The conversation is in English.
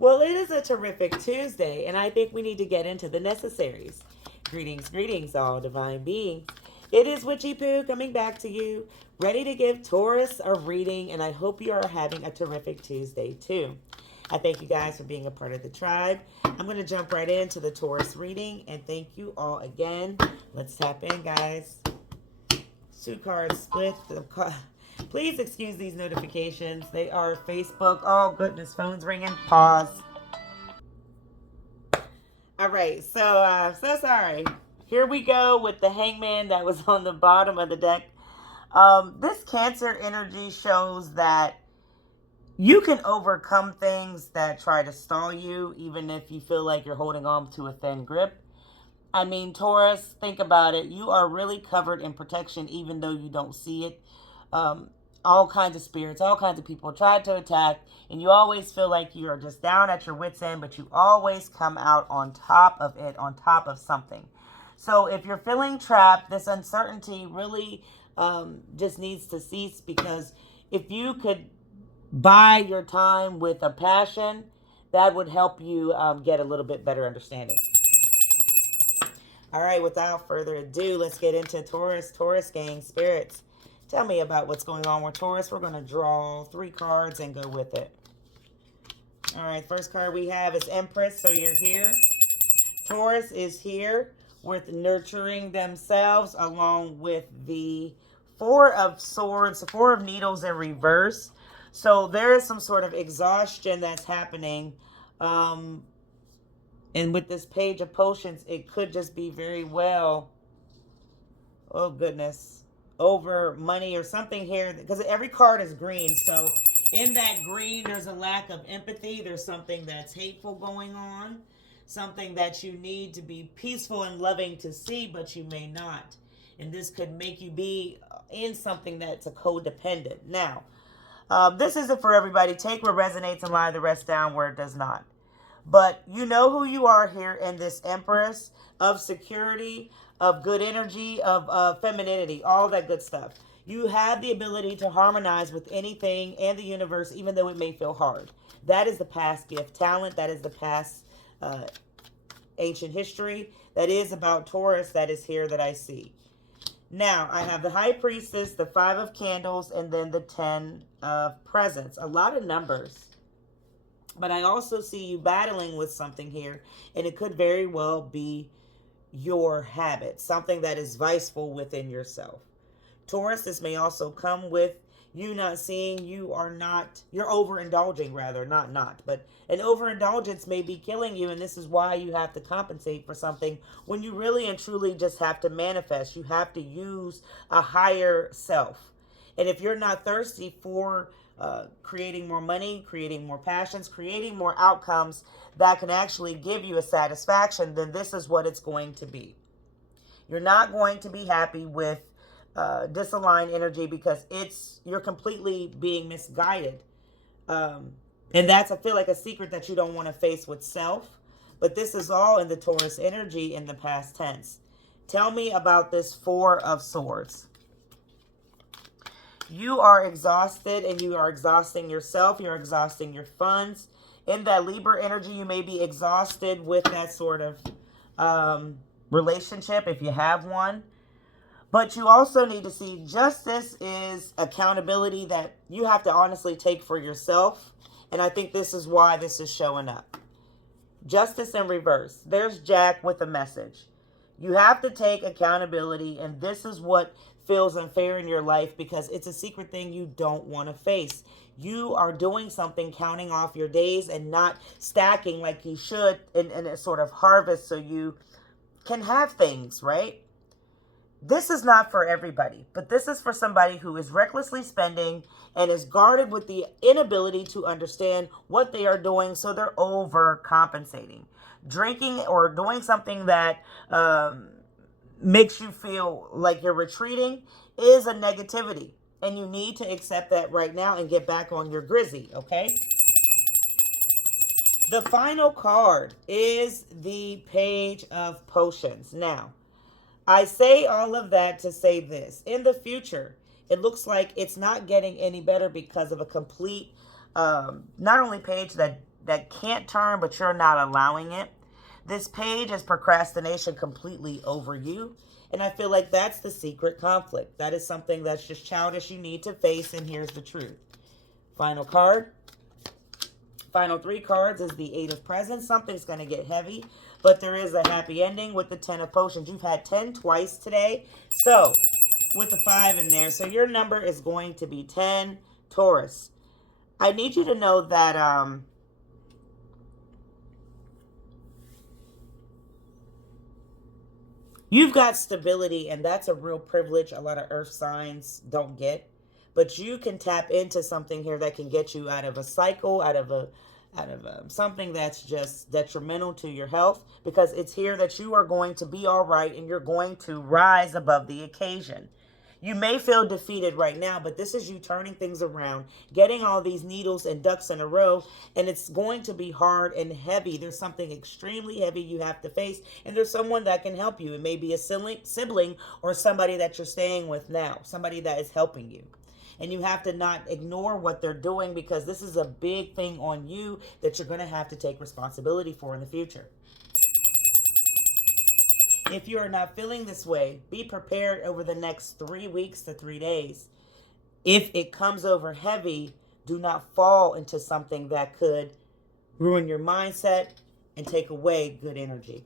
Well, it is a terrific Tuesday, and I think we need to get into the necessaries. Greetings, greetings, all divine beings. It is WitchyPoo coming back to you, ready to give Taurus a reading, and I hope you are having a terrific Tuesday too. I thank you guys for being a part of the tribe. I'm going to jump right into the Taurus reading, and thank you all again. Let's tap in, guys. Two cards split. Please excuse these notifications. They are Facebook. Oh, goodness. Phone's ringing. Pause. All right. So sorry. Here we go with the hangman that was on the bottom of the deck. This Cancer energy shows that you can overcome things that try to stall you, even if you feel like you're holding on to a thin grip. I mean, Taurus, think about it. You are really covered in protection, even though you don't see it. Um, all kinds of spirits, all kinds of people try to attack, and you always feel like you're just down at your wits' end, but you always come out on top of it, on top of something. So if you're feeling trapped, this uncertainty really just needs to cease, because if you could buy your time with a passion, that would help you get a little bit better understanding. All right, without further ado, let's get into Taurus. Taurus gang spirits. Tell me about what's going on with Taurus. We're going to draw 3 cards and go with it. All right, first card we have is Empress, so you're here. Taurus is here with nurturing themselves, along with the 4 of Swords, 4 of Needles in reverse. So there is some sort of exhaustion that's happening. And with this Page of Potions, it could just be very well, oh goodness, over money or something here. Because every card is green. So in that green, there's a lack of empathy. There's something that's hateful going on. Something that you need to be peaceful and loving to see, but you may not. And this could make you be in something that's a codependent. Now, this isn't for everybody. Take where resonates and lie the rest down where it does not. But you know who you are here in this Empress of security, of good energy, of femininity, all that good stuff. You have the ability to harmonize with anything and the universe, even though it may feel hard. That is the past gift talent. That is the past ancient history. That is about Taurus that is here that I see. Now, I have the High Priestess, the 5 of Candles, and then the 10 of Presents. A lot of numbers. But I also see you battling with something here, and it could very well be your habit, something that is viceful within yourself. Taurus, this may also come with you not seeing you're overindulging rather, not, but an overindulgence may be killing you, and this is why you have to compensate for something when you really and truly just have to manifest. You have to use a higher self. And if you're not thirsty for creating more money, creating more passions, creating more outcomes that can actually give you a satisfaction, then this is what it's going to be. You're not going to be happy with disaligned energy, because you're completely being misguided. And that's, I feel like, a secret that you don't want to face with self. But this is all in the Taurus energy in the past tense. Tell me about this 4 of Swords. You are exhausted, and you are exhausting yourself. You're exhausting your funds. In that Libra energy, you may be exhausted with that sort of relationship, if you have one. But you also need to see justice is accountability that you have to honestly take for yourself. And I think this is why this is showing up. Justice in reverse. There's Jack with a message. You have to take accountability, and this is what feels unfair in your life, because it's a secret thing you don't want to face. You are doing something, counting off your days and not stacking like you should in a sort of harvest so you can have things, right? This is not for everybody, but this is for somebody who is recklessly spending and is guarded with the inability to understand what they are doing, so they're overcompensating. Drinking or doing something that makes you feel like you're retreating is a negativity, and you need to accept that right now and get back on your grizzy, okay? The final card is the Page of Potions. Now, I say all of that to say this. In the future, it looks like it's not getting any better because of a complete, not only page that that can't turn, but you're not allowing it. This page is procrastination completely over you. And I feel like that's the secret conflict. That is something that's just childish you need to face, and here's the truth. Final card. Final 3 cards is the Eight of Presents. Something's going to get heavy, but there is a happy ending with the 10 of Potions. You've had 10 twice today. So, with the 5 in there. So, your number is going to be 10, Taurus. I need you to know that you've got stability, and that's a real privilege a lot of earth signs don't get. But you can tap into something here that can get you out of a cycle, out of something that's just detrimental to your health, because it's here that you are going to be all right and you're going to rise above the occasion. You may feel defeated right now, but this is you turning things around, getting all these needles and ducks in a row, and it's going to be hard and heavy. There's something extremely heavy you have to face, and there's someone that can help you. It may be a sibling or somebody that you're staying with now, somebody that is helping you. And you have to not ignore what they're doing, because this is a big thing on you that you're going to have to take responsibility for in the future. If you are not feeling this way, be prepared over the next 3 weeks to 3 days. If it comes over heavy, do not fall into something that could ruin your mindset and take away good energy.